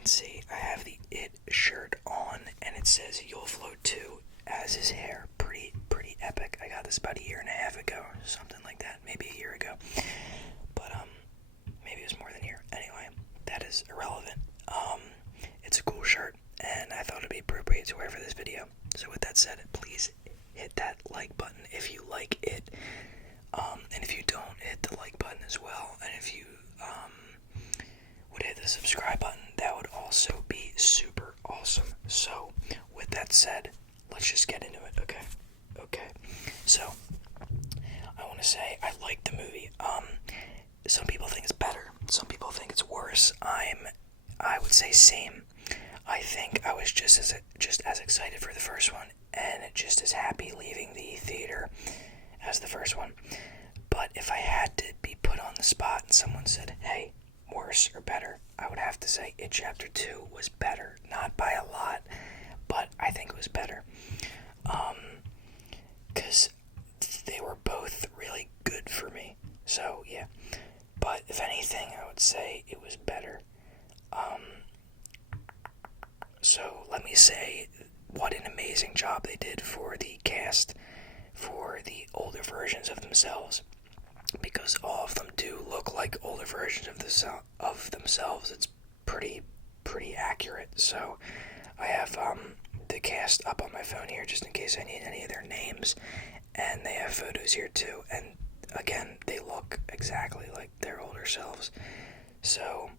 can see, I have the It shirt on, and it says You'll Float Too as his hair. Pretty epic. I got this about a year and a half ago, something like that, maybe a year ago. But maybe it was more than a year. Anyway, that is irrelevant. It's a cool shirt, and I thought it'd be appropriate to wear for this video. So with that said, please hit that like button if you like it. And if you don't, hit the like button as well. And if you would hit the subscribe button, that would also be super awesome. So with that said, let's just get into it. Okay. So I want to say I like the movie. Some people think it's better. Some people think it's worse. I would say same. I think I was just as excited for the first one and just as happy leaving the theater as the first one. But if I had to be put on the spot and someone said, hey, worse or better, I would have to say It Chapter 2 was better. Not by a lot, but I think it was better. Because they were both really good for me. So, yeah. But if anything, I would say it was better. So let me say what an amazing job they did for the cast for the older versions of themselves, because all of them do look like older versions of themselves. It's pretty accurate. So I have the cast up on my phone here just in case I need any of their names, and they have photos here too, and again, they look exactly like their older selves. So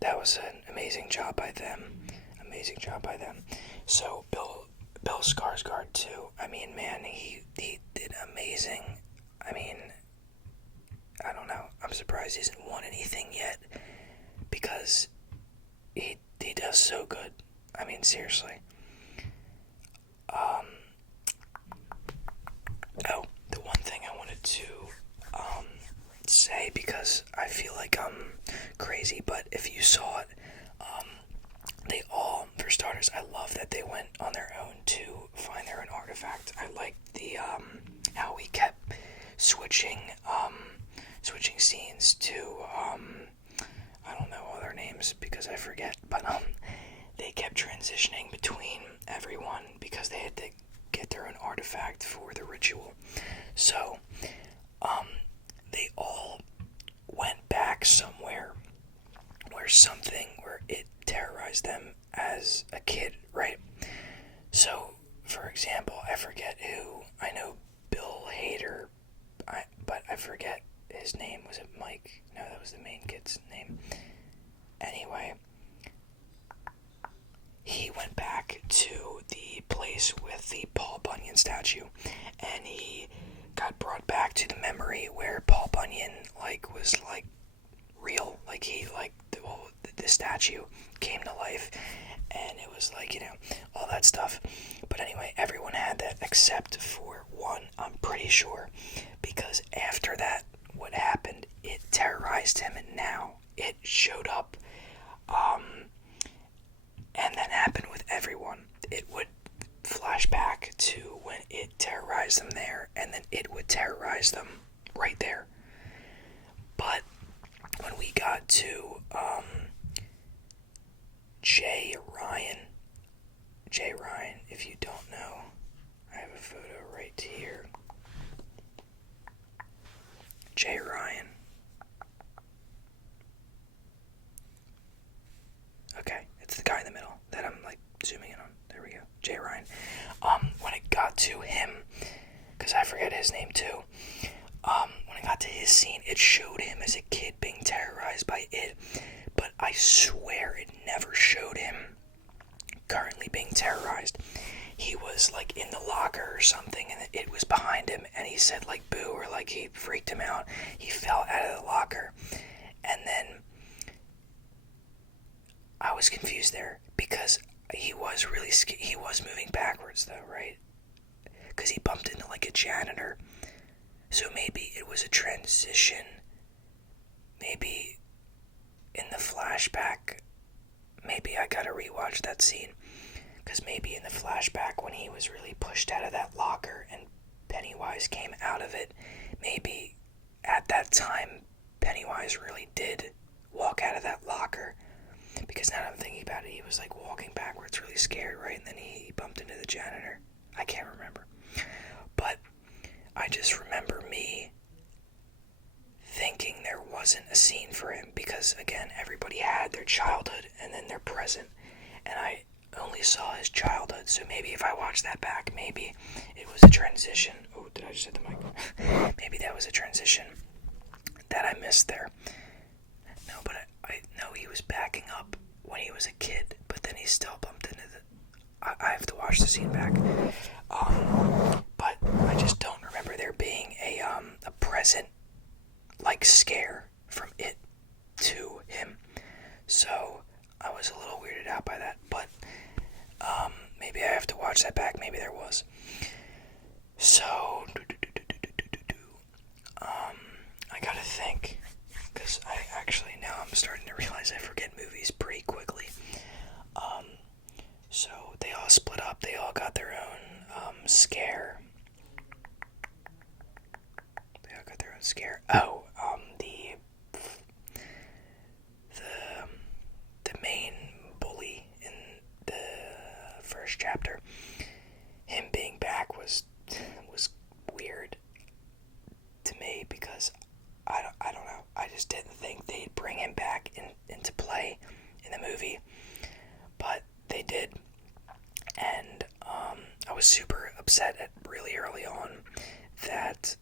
that was an amazing job by them. So Bill Skarsgård too. I mean, man, he did amazing. I mean, I don't know. I'm surprised he hasn't won anything yet, because he does so good. I mean, seriously. Oh, the one thing I wanted to say, because I feel like I'm crazy, but if you saw it, they all, for starters, I love that they went on their own to find their own artifact. I liked the how we kept switching scenes to I don't know all their names because I forget, but they kept transitioning between everyone because they had to get their own artifact for the ritual. So they all went back somewhere where it terrorized them as a kid, right? So, for example, I forget who. I know Bill Hader, but I forget his name. Was it Mike? No, that was the main kid's name. Anyway, he went back to the place with the Paul Bunyan statue, and he got brought back to the memory where Paul Bunyan was real, the statue came to life, and it was all that stuff. But anyway, everyone had that except for one, I'm pretty sure, because after that, what happened, it terrorized him, and now it showed up, and that happened with everyone. It would flash back to when it terrorized them there, and then it would terrorize them right there. But when we got to Jay Ryan, if you don't know, I have a photo right here. Jay Ryan. Okay, it's the guy in the middle that I'm zooming in on. There we go. Jay Ryan. When it got to him, because I forget his name too, when it got to his scene, it showed him as a kid being terrorized by it, but I swear it never showed him currently being terrorized. He was in the locker or something, and it was behind him, and he said boo, or he freaked him out. He fell out of the locker, and then I was confused there because he was really he was moving backwards though, right? Because he bumped into a janitor. So maybe it was a transition. Maybe in the flashback, maybe I gotta rewatch that scene. Because maybe in the flashback when he was really pushed out of that locker and Pennywise came out of it, maybe at that time Pennywise really did walk out of that locker. Because now that I'm thinking about it, he was like walking backwards really scared, right? And then he bumped into the janitor. I can't remember. But I just remember me thinking there wasn't a scene for him because, again, everybody had their childhood and then their present. And I only saw his childhood, so maybe if I watch that back, maybe it was a transition. Oh, did I just hit the mic? Maybe that was a transition that I missed there. No, but I know he was backing up when he was a kid, but then he still bumped into the... I have to watch the scene back. But I just don't remember there being a present, like, scare from it to him. So I was a little weirded out by that, but maybe I have to watch that back. Maybe there was. So I gotta think, because I actually, now I'm starting to realize I forget movies pretty quickly. So they all split up. They all got their own scare. They all got their own scare. Oh, the main bully in the first chapter, him being back was weird to me because I don't know. I just didn't think they'd bring him back into play in the movie, but they did. And I was super upset at really early on that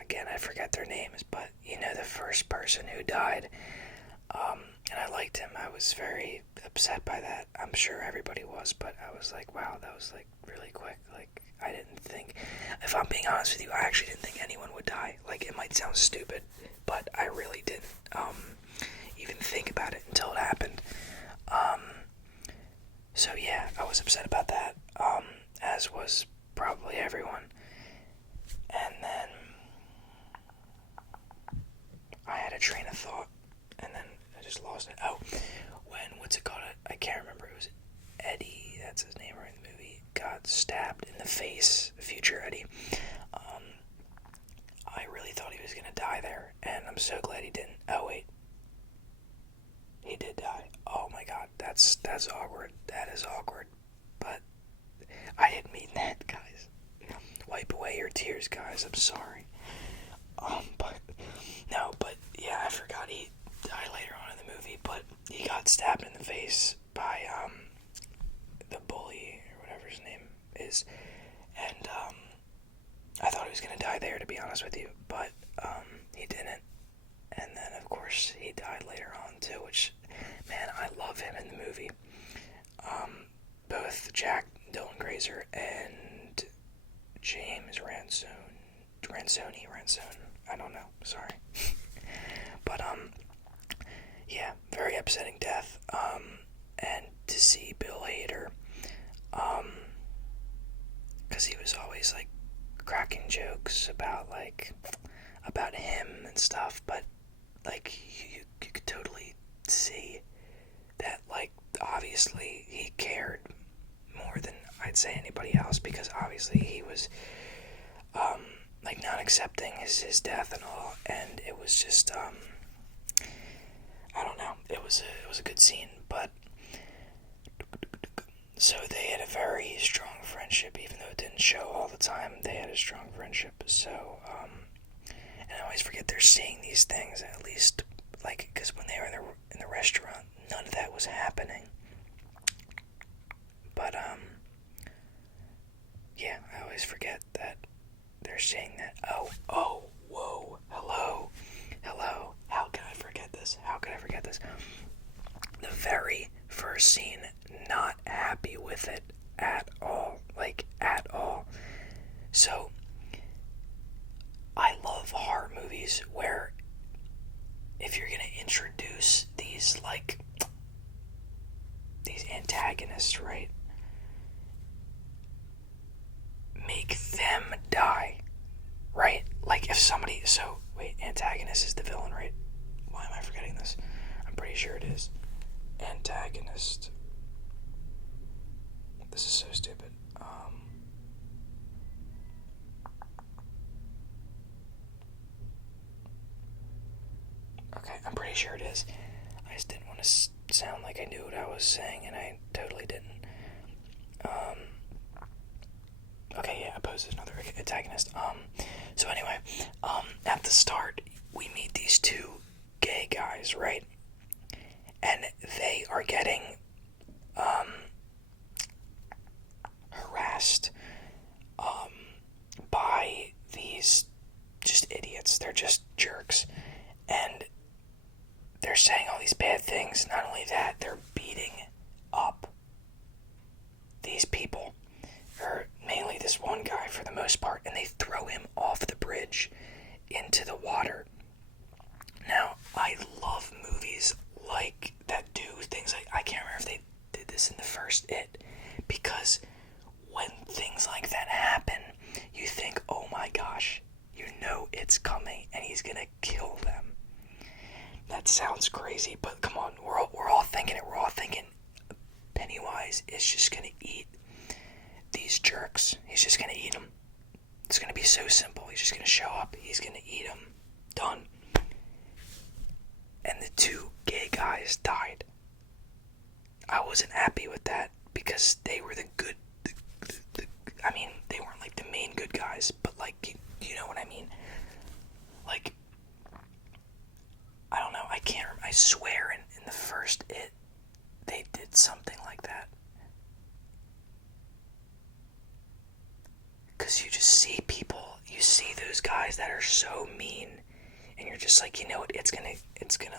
again, I forget their names, but you know, the first person who died, and I liked him. I was very upset by that. I'm sure everybody was, but I was like, wow, that was like really quick. Like, I didn't think, if I'm being honest with you, I actually didn't think anyone would die. Like, it might sound stupid, but I really didn't even think about it until it happened. So yeah, I was upset about that, as was probably everyone. And then I had a train of thought, and then I just lost it. Oh, what's it called? I can't remember. It was Eddie, that's his name right in the movie, got stabbed in the face, future Eddie. I really thought he was going to die there, and I'm so glad he didn't. Oh, wait. He did die. Oh my god, that's awkward. That is awkward. But I didn't mean that, guys. Wipe away your tears, guys. I'm sorry. But yeah, I forgot he died later on in the movie, but he got stabbed in the face by the bully or whatever his name is, and I thought he was gonna die there, to be honest with you, but he didn't. And then of course he died later on too, which, man, I love him in the movie. Both Jack Dylan Grazer and James Ransone, I don't know, sorry. But yeah, very upsetting death. And to see Bill Hader, because he was always like cracking jokes about him and stuff, but like you could totally see that, like, obviously he cared more than I'd say anybody else, because obviously he was like not accepting his death and all, and it was just I don't know, it was a good scene. But so they had a very strong friendship, even though it didn't show all the time. They had a strong friendship. So and I always forget they're seeing these things, at least, like, because when they were in the restaurant, none of that was happening. But yeah, I always forget that they're seeing that. Oh, whoa, hello. How could I forget this? The very first scene, not happy with it at all. Like, at all. So, I love horror movies where if you're gonna introduce these antagonists, right? Make them die, right? Like, if somebody... So, wait, antagonist is the villain, right? Why am I forgetting this? I'm pretty sure it is. Antagonist. This is so stupid. Okay, I'm pretty pretty sure it is. I just didn't want to sound like I knew what I was saying, and I totally didn't. Okay, yeah, I posed another antagonist. So anyway, at the start, we meet these two gay guys, right? And they are getting, harassed, by these just idiots. They're just jerks. And they're saying all these bad things. Not only that, they're beating up these people, or mainly this one guy for the most part, and they throw him off the bridge into the water. Now, I love movies like that do things like, I can't remember if they did this in the first It, because when things like that happen, you think, oh my gosh, you know it's coming and he's gonna kill them. That sounds crazy, but come on, we're all thinking it. We're all thinking Pennywise is just gonna eat these jerks. He's just gonna eat them. It's gonna be so simple. He's just gonna show up. He's gonna eat them. Done. And the two gay guys died. I wasn't happy with that because they were the good. I mean, they weren't like the main good guys, but like, you know what I mean? Like, I don't know. I can't. I swear in the first It, they did something like that. Because you just see people, you see those guys that are so mean, and you're just like, you know what, it's gonna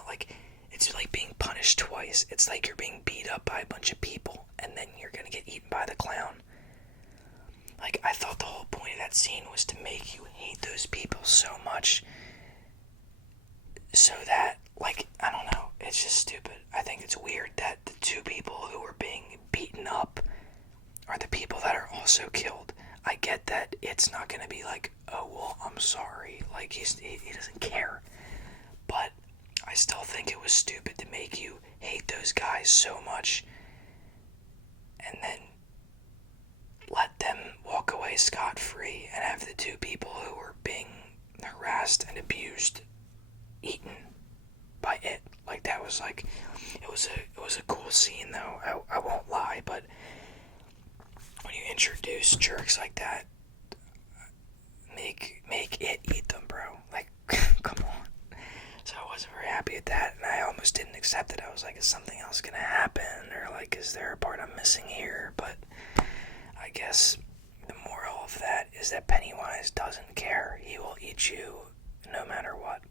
like, it's like being punished twice. It's like you're being beat up by a bunch of people, and then you're gonna get eaten by the clown. Like, I thought the whole point of that scene was to make you hate those people so much, so that, like, I don't know, it's just stupid. I think it's weird that the two people who were being beaten up are the people that are also killed. I get that it's not gonna be like, oh, well, I'm sorry, like, he doesn't care, but I still think it was stupid to make you hate those guys so much, and then let them walk away scot-free and have the two people who were being harassed and abused eaten by it. Like, that was like, it was a cool scene though, I won't lie, but when you introduce jerks like that, make it eat them, bro. Like, come on. So I wasn't very happy at that, and I almost didn't accept it. I was like, is something else gonna happen? Or like, is there a part I'm missing here? But I guess the moral of that is that Pennywise doesn't care. He will eat you no matter what.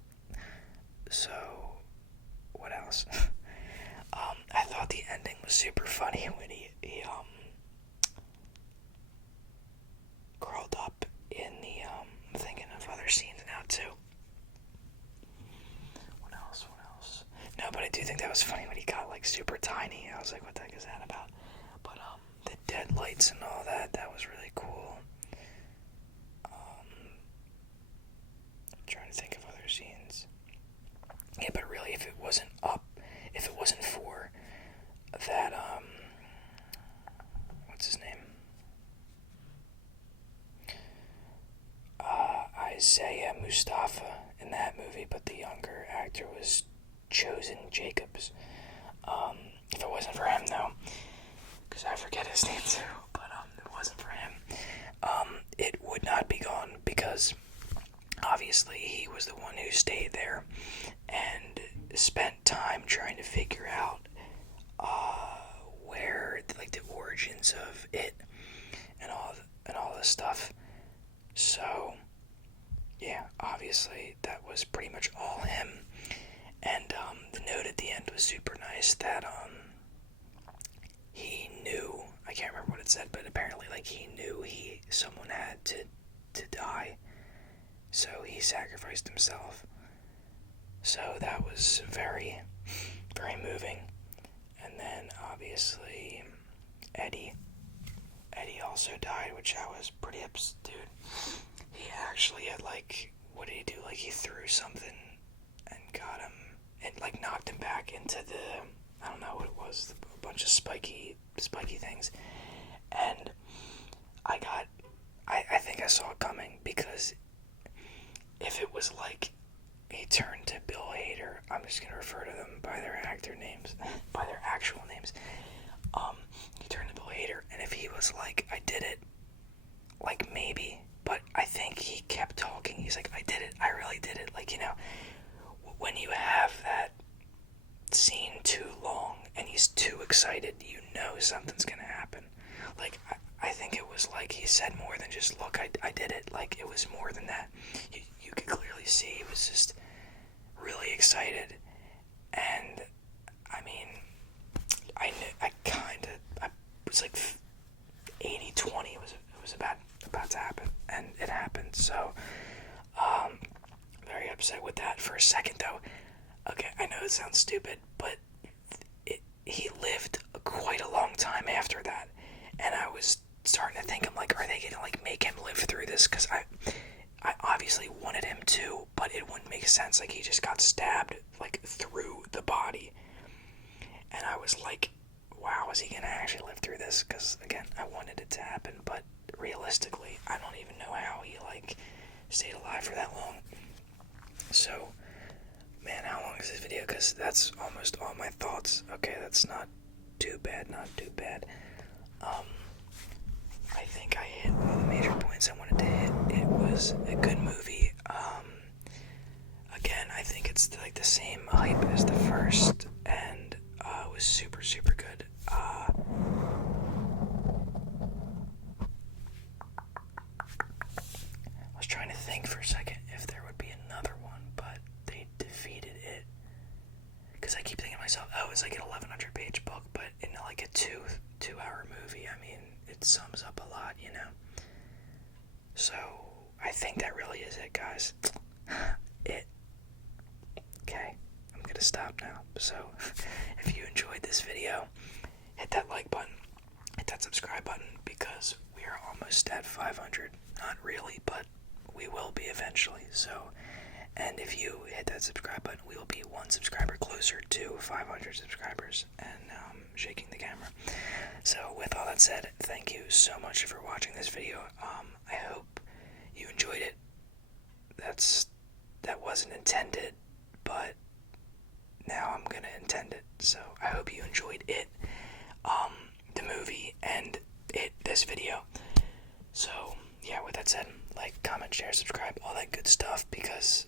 So, what else? I thought the ending was super funny when he curled up in the, I'm thinking of other scenes now too. What else? No, but I do think that was funny when he got like super tiny. I was like, what the heck is that about? But the deadlights and all that was really cool. I'm trying to think of other scenes. Yeah, but really, if it wasn't for that, what's his name? Isaiah Mustafa in that movie, but the younger actor was Chosen Jacobs. If it wasn't for him, though, because I forget his name too, but it wasn't for him, it would not be gone, because obviously he was the one who stayed there and spent time trying to figure out where, like, the origins of it and all this stuff. So yeah, obviously that was pretty much all him. And the note at the end was super nice that he knew, I can't remember what it said, but apparently, like, he knew someone had to die, so he sacrificed himself. So that was very, very moving. And then obviously Eddie also died, which I was pretty upset. Dude, he actually had, like, what did he do? Like, he threw something and got him, and like knocked him back into the, I don't know what it was, a bunch of spiky things. And I think I saw it coming, because if it was like he turned to Bill Hader. I'm just gonna refer to them by their actor names, by their actual names. He turned to Bill Hader, and if he was like, I did it, like maybe, but I think he kept talking. He's like, I did it, I really did it. Like, you know, when you have that scene too long and he's too excited, you know something's gonna happen. Like, I think it was like he said more than just, look, I did it. Like, it was more than that. You could clearly see he was just really excited. And I mean, I was like 80-20. It was about to happen, and it happened. So very upset with that. For a second though, okay, I know it sounds stupid, but he lived quite a long time after that, and I was starting to think, I'm like, are they gonna like make him live through this? Because I obviously wanted him to, but it wouldn't make sense. Like, he just got stabbed like through the body, and I was like, wow, is he gonna actually live through this? Because again, I wanted it to happen, but realistically, I don't even know how he like stayed alive for that long. So, man, how long is this video? Because that's almost all my thoughts. Okay, that's not too bad, not too bad. I think I hit all the major points I wanted to hit. It was a good movie. Again, I think it's like the same hype as the first, and it was super, super good. I was trying to think for a second if there would be another one, but they defeated it. Because I keep thinking to myself, oh, it's like an 1,100 page book, but in like a two-hour movie, I mean, it sums up a lot, you know? So, I think that really is it, guys. Okay, I'm gonna stop now. So, if you enjoyed this video, hit that like button, hit that subscribe button, because we are almost at 500. Not really, but we will be eventually. So, and if you hit that subscribe button, we will be one subscriber closer to 500 subscribers, and shaking the camera. So, with all that said, thank you so much for watching this video. I hope you enjoyed it. That wasn't intended, but now I'm gonna intend it. So I hope you enjoyed it, the movie, and this video. So yeah, with that said, like, comment, share, subscribe, all that good stuff, because